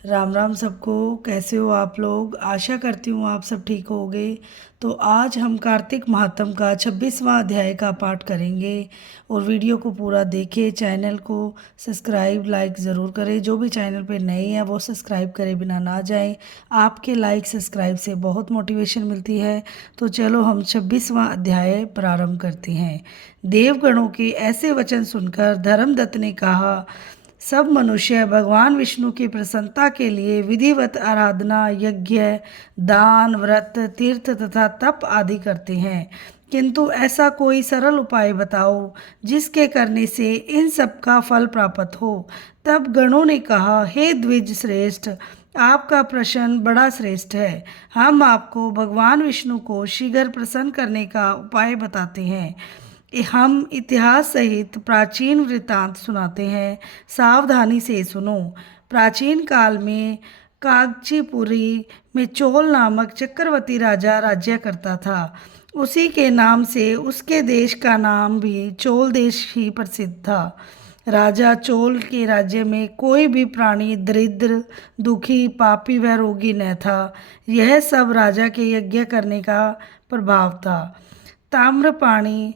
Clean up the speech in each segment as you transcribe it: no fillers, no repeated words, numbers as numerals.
राम राम सबको। कैसे हो आप लोग? आशा करती हूँ आप सब ठीक होगे। तो आज हम कार्तिक महात्म का 26वां अध्याय का पाठ करेंगे। और वीडियो को पूरा देखें, चैनल को सब्सक्राइब लाइक ज़रूर करें। जो भी चैनल पे नए हैं वो सब्सक्राइब करे बिना ना जाएं। आपके लाइक सब्सक्राइब से बहुत मोटिवेशन मिलती है। तो चलो हम 26वां अध्याय प्रारंभ करते हैं। देवगणों के ऐसे वचन सुनकर धर्मदत्त ने कहा, सब मनुष्य भगवान विष्णु की प्रसन्नता के लिए विधिवत आराधना, यज्ञ, दान, व्रत, तीर्थ तथा तप आदि करते हैं, किंतु ऐसा कोई सरल उपाय बताओ जिसके करने से इन सब का फल प्राप्त हो। तब गणों ने कहा, हे द्विज श्रेष्ठ, आपका प्रश्न बड़ा श्रेष्ठ है। हम आपको भगवान विष्णु को शीघ्र प्रसन्न करने का उपाय बताते हैं। हम इतिहास सहित प्राचीन वृत्तांत सुनाते हैं, सावधानी से सुनो। प्राचीन काल में कागचीपुरी में चोल नामक चक्रवर्ती राजा राज्य करता था। उसी के नाम से उसके देश का नाम भी चोल देश ही प्रसिद्ध था। राजा चोल के राज्य में कोई भी प्राणी दरिद्र, दुखी, पापी व रोगी न था। यह सब राजा के यज्ञ करने का प्रभाव था। ताम्रपाणी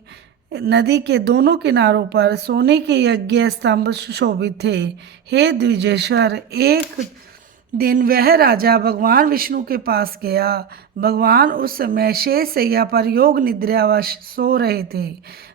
नदी के दोनों किनारों पर सोने के यज्ञ स्तंभ सुशोभित थे। हे द्विजेश्वर, एक दिन वह राजा भगवान विष्णु के पास गया। भगवान उस समय शेष शैया पर योग निद्रावश सो रहे थे।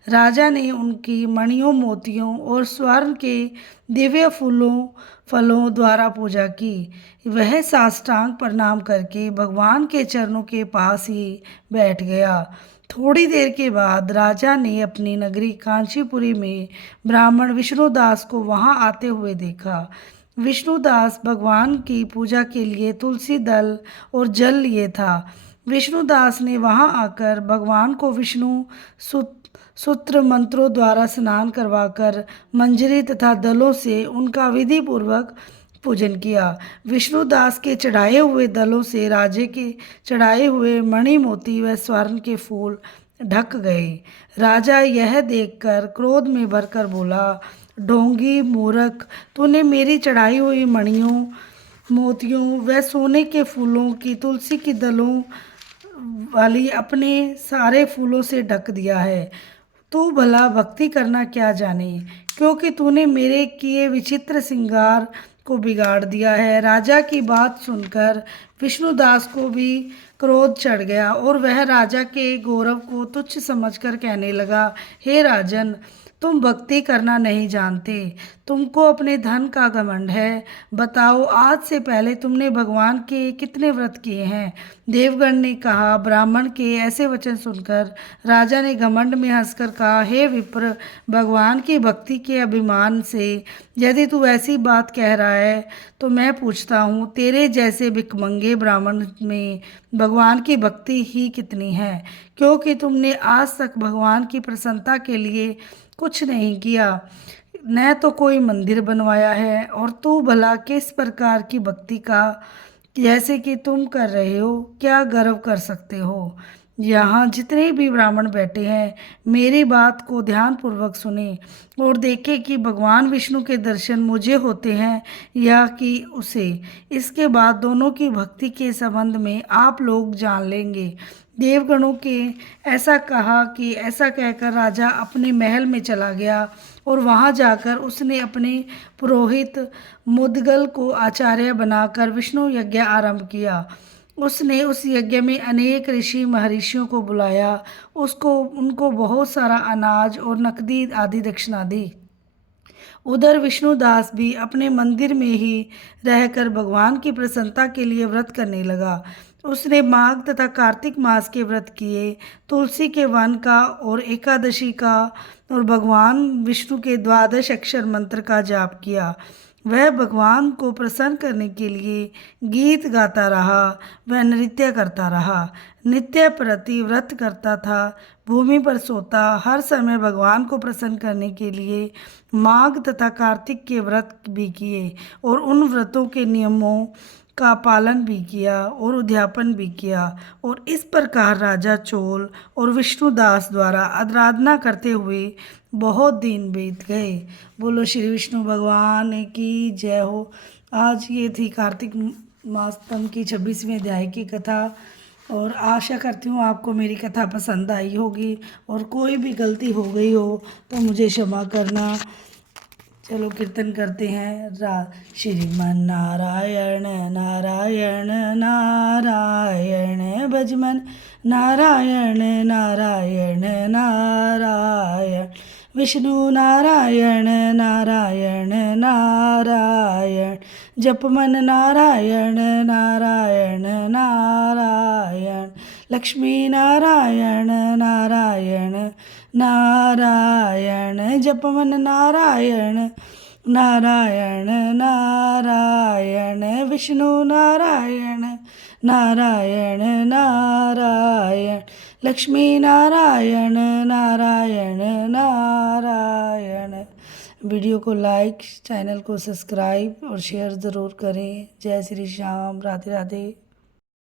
राजा ने उनकी मणियों, मोतियों और स्वर्ण के दिव्य फलों द्वारा पूजा की। वह साष्टांग प्रणाम करके भगवान के चरणों के पास ही बैठ गया। थोड़ी देर के बाद राजा ने अपनी नगरी कांचीपुरी में ब्राह्मण विष्णुदास को वहां आते हुए देखा। विष्णुदास भगवान की पूजा के लिए तुलसी दल और जल लिए था। विष्णुदास ने वहां आकर भगवान को विष्णु सूत्र मंत्रों द्वारा स्नान करवाकर मंजरी तथा दलों से उनका विधि पूर्वक पूजन किया। विष्णुदास के चढ़ाए हुए दलों से राजे के चढ़ाए हुए मणि, मोती व स्वर्ण के फूल ढक गए। राजा यह देखकर क्रोध में भरकर बोला, ढोंगी मूर्ख, तूने मेरी चढ़ाई हुई मणियों, मोतियों व सोने के फूलों की तुलसी की दलों वाली अपने सारे फूलों से ढक दिया है। तू भला भक्ति करना क्या जाने, क्योंकि तूने मेरे किए विचित्र श्रृंगार को बिगाड़ दिया है। राजा की बात सुनकर विष्णुदास को भी क्रोध चढ़ गया और वह राजा के गौरव को तुच्छ समझकर कहने लगा, हे राजन, तुम भक्ति करना नहीं जानते, तुमको अपने धन का घमंड है। बताओ, आज से पहले तुमने भगवान के कितने व्रत किए हैं? देवगण ने कहा। ब्राह्मण के ऐसे वचन सुनकर राजा ने घमंड में हंसकर कहा, हे विप्र, भगवान की भक्ति के अभिमान से यदि तू ऐसी बात कह रहा है तो मैं पूछता हूँ, तेरे जैसे भिखमंगे ब्राह्मण में भगवान की भक्ति ही कितनी है? क्योंकि तुमने आज तक भगवान की प्रसन्नता के लिए कुछ नहीं किया, न तो कोई मंदिर बनवाया है, और तू भला किस प्रकार की भक्ति का जैसे कि तुम कर रहे हो क्या गर्व कर सकते हो? यहाँ जितने भी ब्राह्मण बैठे हैं, मेरी बात को ध्यानपूर्वक सुने और देखें कि भगवान विष्णु के दर्शन मुझे होते हैं या कि उसे। इसके बाद दोनों की भक्ति के संबंध में आप लोग जान लेंगे। देवगणों के ऐसा कहा कि ऐसा कहकर राजा अपने महल में चला गया और वहां जाकर उसने अपने पुरोहित मुदगल को आचार्य बनाकर विष्णु यज्ञ आरंभ किया। उसने उस यज्ञ में अनेक ऋषि महर्षियों को बुलाया, उनको बहुत सारा अनाज और नकदी आदि दक्षिणा दी। उधर विष्णुदास भी अपने मंदिर में ही रहकर भगवान की प्रसन्नता के लिए व्रत करने लगा। उसने माघ तथा कार्तिक मास के व्रत किए, तुलसी के वन का और एकादशी का, और भगवान विष्णु के 12 अक्षर मंत्र का जाप किया। वह भगवान को प्रसन्न करने के लिए गीत गाता रहा, वह नृत्य करता रहा, नित्य प्रति व्रत करता था, भूमि पर सोता, हर समय भगवान को प्रसन्न करने के लिए माघ तथा कार्तिक के व्रत भी किए और उन व्रतों के नियमों का पालन भी किया और उद्यापन भी किया। और इस प्रकार राजा चोल और विष्णुदास द्वारा आराधना करते हुए बहुत दिन बीत गए। बोलो श्री विष्णु भगवान की जय हो। आज ये थी कार्तिक मास्तम की 26वें अध्याय की कथा। और आशा करती हूँ आपको मेरी कथा पसंद आई होगी, और कोई भी गलती हो गई हो तो मुझे क्षमा करना। चलो कीर्तन करते हैं। श्रीमन नारायण नारायण नारायण भजमन नारायण नारायण नारायण विष्णु नारायण नारायण नारायण जपमन नारायण नारायण नारायण लक्ष्मी नारायण नारायण नारायण जपमन नारायण नारायण नारायण विष्णु नारायण नारायण नारायण लक्ष्मी नारायण नारायण नारायण। वीडियो को लाइक, चैनल को सब्सक्राइब और शेयर ज़रूर करें। जय श्री श्याम, राधे राधे।